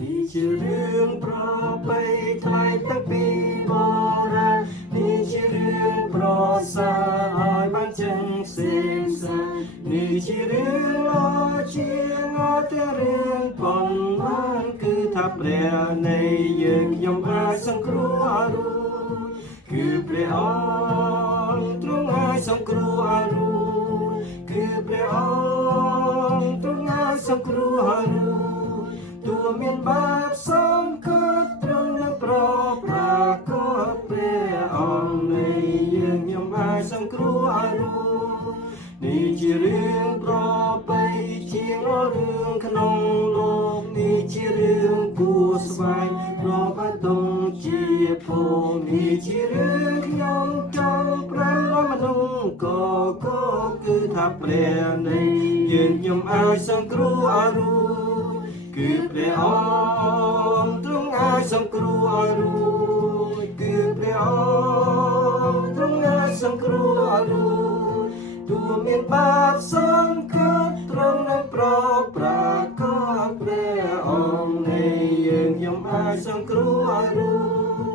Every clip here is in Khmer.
នេះជារឿងប្រពៃថ្លៃតាំងពីបុរាណនេះជារឿងប្រសើរឲ្យបានចឹងសេងសានេះជារឿងល្អជាងអត់តែរឿងប៉ុន្មានគឺថាព្រះនៃយើងខ្ញុំអាចសង្គ្រោះអរូបគឺព្រះអង្គទ្រង់អាចសង្គ្រោះអរូបគឺព្រះអង្គទ្រង់អាចសង្គ្រោះអរូបទោះមានបាបសំកើតត្រង់នឹងប្រប្រាកដព្រះអង្គនៃយើងខ្ញុំអាចសង្គ្រោះអរូបនេះជារឿងប្រពៃជាងរឿងក្នុងលោកនេះជារឿងគួរស្វែងរកបានទងជាភោនេះជារឿងខ្ញុំចង់ប្រាំដល់មនុស្សក៏គឺថាព្រះនៃយើងខ្ញុំអាចសង្គ្រោះអរូបគឺព្រះអង្គទ្រង់អាចសង្គ្រោះអរូបគឺព្រះអង្គទ្រង់អាចសង្គ្រោះអរូបទោះមានបាបសង្កត់ត្រង់នឹងប្រប្រាកដព្រះអង្គនៃយើងខ្ញុំអាចសង្គ្រោះអរូប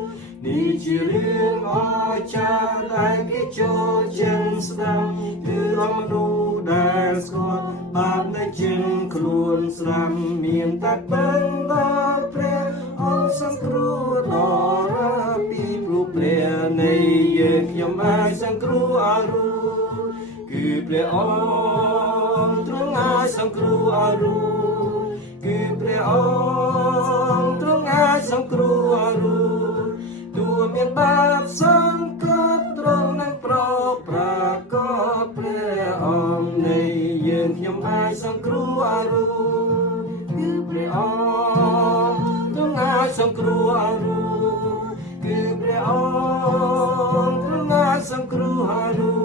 នេះជារឿងអស្ចារ្យដែលគេចូលចិត្តស្ដាប់គឺអមមនុស្សដែលស្គាល់បាបនៃជាងខ្លួនស្រាំមានតែបិណ្ឌដល់ព្រះអង្គសង្គ្រោះដល់រាពីព្រោះព្រះនៃយើងខ្ញុំអាចសង្គ្រោះអរូបគឺព្រះអង្គទ្រង់អាចសង្គ្រោះអរូបគឺព្រះអង្គទ្រង់អាចសង្គ្រោះអរូបទោះមានបាបសង្កត់ត្រង់នឹងប្រប្រាកដព្រះអង្គនៃយើងខ្ញុំអាចសង្គ្រោះអរូបគឺព្រះអង្គទ្រង់អាចសង្គ្រោះអរូបគឺព្រះអង្គទ្រង់អាចសង្គ្រោះអរូប